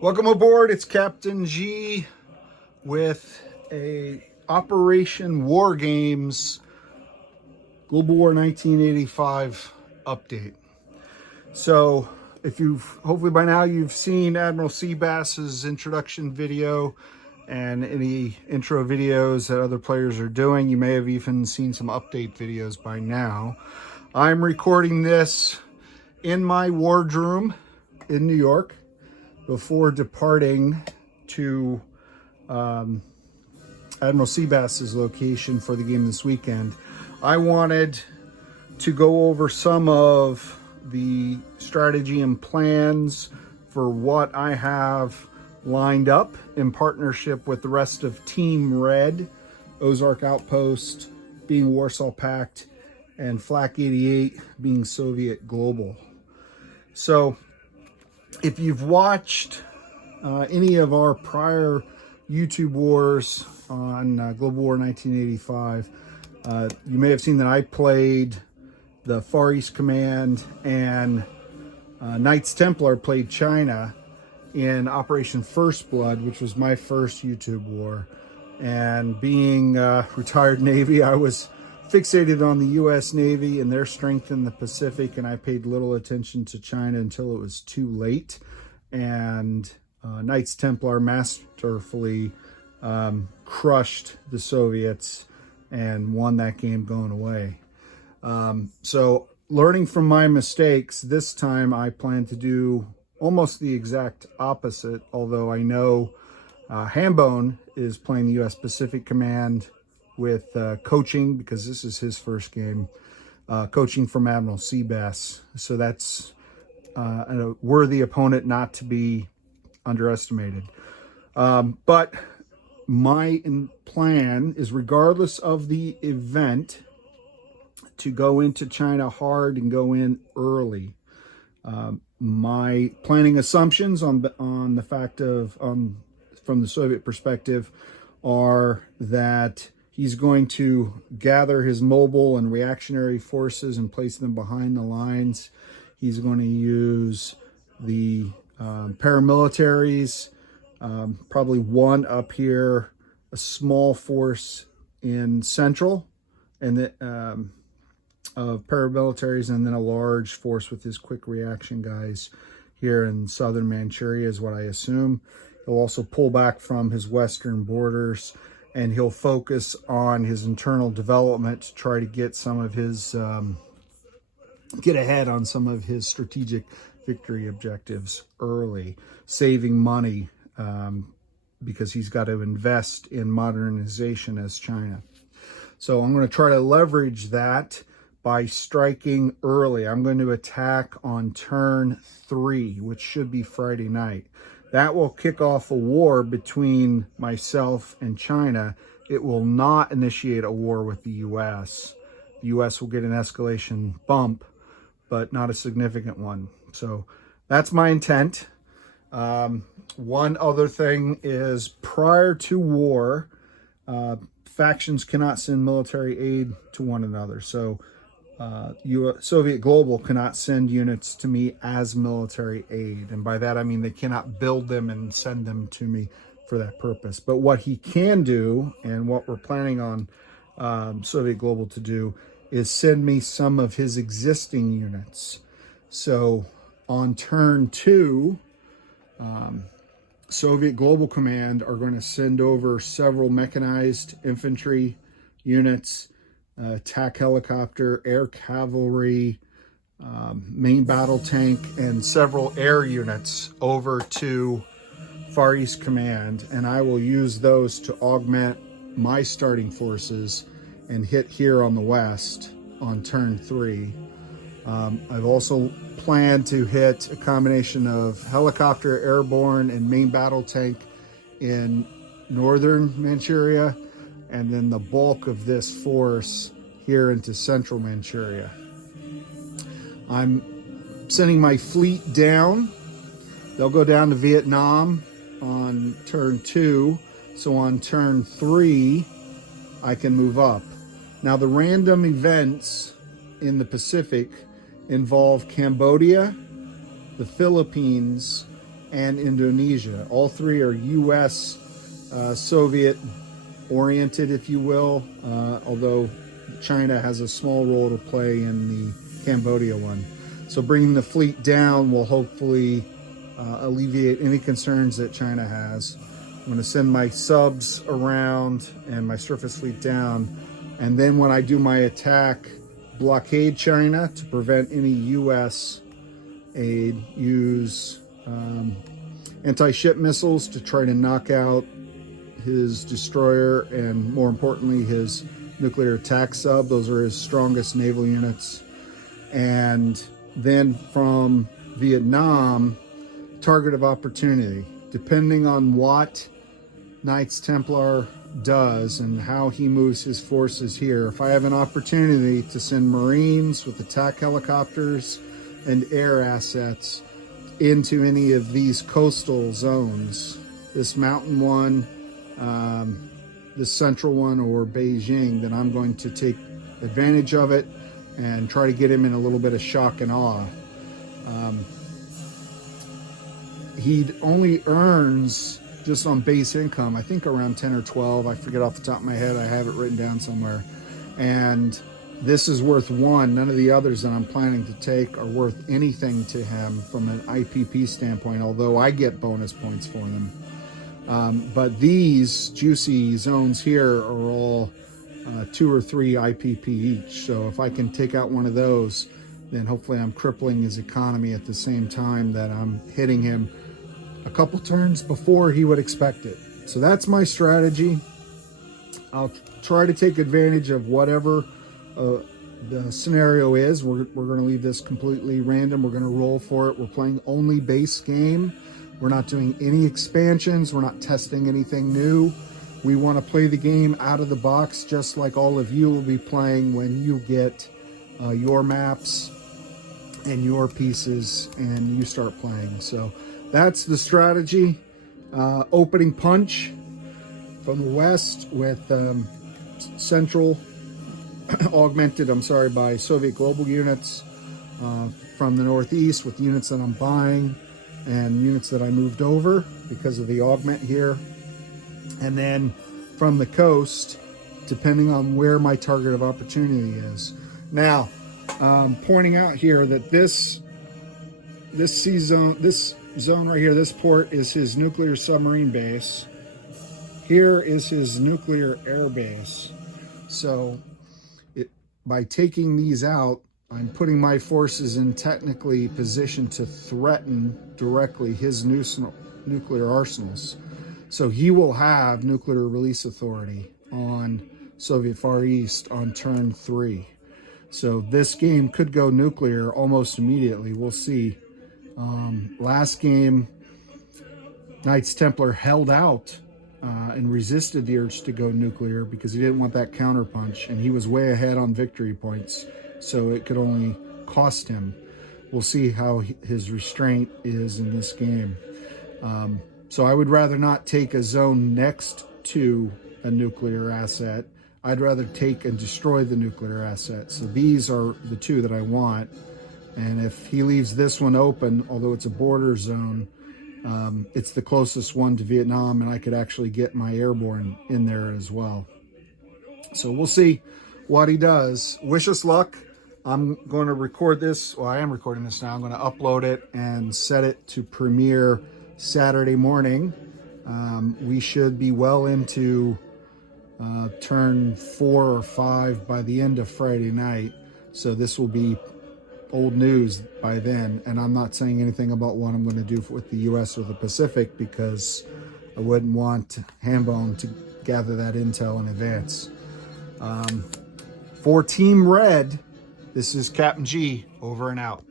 Welcome aboard. It's Captain G with a Operation Wargames Global War 1985 update. So if hopefully by now you've seen Admiral Seabass's introduction video and any intro videos that other players are doing. You may have even seen some update videos by now. I'm recording this in my wardroom in New York before departing to Admiral Seabass's location for the game this weekend. I wanted to go over some of the strategy and plans for what I have lined up in partnership with the rest of Team Red, Ozark Outpost being Warsaw Pact, and Flak 88 being Soviet Global. So if you've watched any of our prior YouTube wars on Global War 1985, you may have seen that I played the Far East Command and Knights Templar played China in Operation First Blood, which was my first YouTube war. And being retired Navy, I was fixated on the U.S. Navy and their strength in the Pacific, and I paid little attention to China until it was too late. And Knights Templar masterfully crushed the Soviets and won that game going away. So learning from my mistakes, this time I plan to do almost the exact opposite, although I know Hambone is playing the U.S. Pacific Command with coaching, because this is his first game, coaching from Admiral Seabass. So that's a worthy opponent not to be underestimated. But my plan is, regardless of the event, to go into China hard and go in early. My planning assumptions on the fact of, from the Soviet perspective, are that he's going to gather his mobile and reactionary forces and place them behind the lines. He's going to use the paramilitaries, probably one up here, a small force in central, and of paramilitaries, and then a large force with his quick reaction guys here in southern Manchuria is what I assume. He'll also pull back from his western borders, and he'll focus on his internal development to try to get some of his get ahead on some of his strategic victory objectives early, saving money because he's got to invest in modernization as China. So I'm going to try to leverage that by striking early. I'm going to attack on turn 3, which should be Friday night. That will kick off a war between myself and China. It will not initiate a war with the U.S. The U.S. will get an escalation bump, but not a significant one. So that's my intent. One other thing is, prior to war, factions cannot send military aid to one another. So Soviet Global cannot send units to me as military aid. And by that, I mean they cannot build them and send them to me for that purpose. But what he can do, and what we're planning on Soviet Global to do, is send me some of his existing units. So on turn 2, Soviet Global Command are going to send over several mechanized infantry units, attack helicopter, air cavalry, main battle tank, and several air units over to Far East Command, and I will use those to augment my starting forces and hit here on the west on turn 3. I've also planned to hit a combination of helicopter, airborne, and main battle tank in northern Manchuria, and then the bulk of this force here into central Manchuria. I'm sending my fleet down. They'll go down to Vietnam on turn 2. So on turn 3, I can move up. Now, the random events in the Pacific involve Cambodia, the Philippines, and Indonesia. All three are U.S. Soviet oriented, if you will, although China has a small role to play in the Cambodia one. So bringing the fleet down will hopefully alleviate any concerns that China has. I'm going to send my subs around and my surface fleet down, and then when I do my attack, blockade China to prevent any U.S. aid, use anti-ship missiles to try to knock out his destroyer and, more importantly, his nuclear attack sub. Those are his strongest naval units. And then from Vietnam, target of opportunity. Depending on what Knights Templar does and how he moves his forces here, if I have an opportunity to send Marines with attack helicopters and air assets into any of these coastal zones, this mountain one, this central one, or Beijing, then I'm going to take advantage of it and try to get him in a little bit of shock and awe. He only earns, just on base income, I think around 10 or 12. I forget off the top of my head. I have it written down somewhere. And this is worth 1. None of the others that I'm planning to take are worth anything to him from an IPP standpoint, although I get bonus points for them. But these juicy zones here are all 2 or 3 IPP each. So if I can take out one of those, then hopefully I'm crippling his economy at the same time that I'm hitting him a couple turns before he would expect it. So that's my strategy. I'll try to take advantage of whatever the scenario is. We're going to leave this completely random. We're going to roll for it. We're playing only base game. We're not doing any expansions. We're not testing anything new. We want to play the game out of the box, just like all of you will be playing when you get your maps and your pieces and you start playing. So that's the strategy. Opening punch from the west with central augmented, by Soviet global units, from the northeast with units that I'm buying and units that I moved over because of the augment here. And then from the coast, depending on where my target of opportunity is. Now, pointing out here that this zone right here, this port is his nuclear submarine base. Here is his nuclear air base. So by taking these out, I'm putting my forces in technically position to threaten directly his nuclear arsenals. So he will have nuclear release authority on Soviet Far East on turn 3. So this game could go nuclear almost immediately. We'll see. Last game, Knights Templar held out and resisted the urge to go nuclear because he didn't want that counterpunch, and he was way ahead on victory points, so it could only cost him. We'll see how his restraint is in this game. So I would rather not take a zone next to a nuclear asset. I'd rather take and destroy the nuclear asset. So these are the 2 that I want. And if he leaves this one open, although it's a border zone, it's the closest one to Vietnam, and I could actually get my airborne in there as well. So we'll see what he does. Wish us luck. I'm going to record this. Well, I am recording this now. I'm going to upload it and set it to premiere Saturday morning. We should be well into turn 4 or 5 by the end of Friday night. So this will be old news by then, and I'm not saying anything about what I'm going to do with the U.S. or the Pacific because I wouldn't want Hambone to gather that intel in advance. For Team Red, this is Captain G, over and out.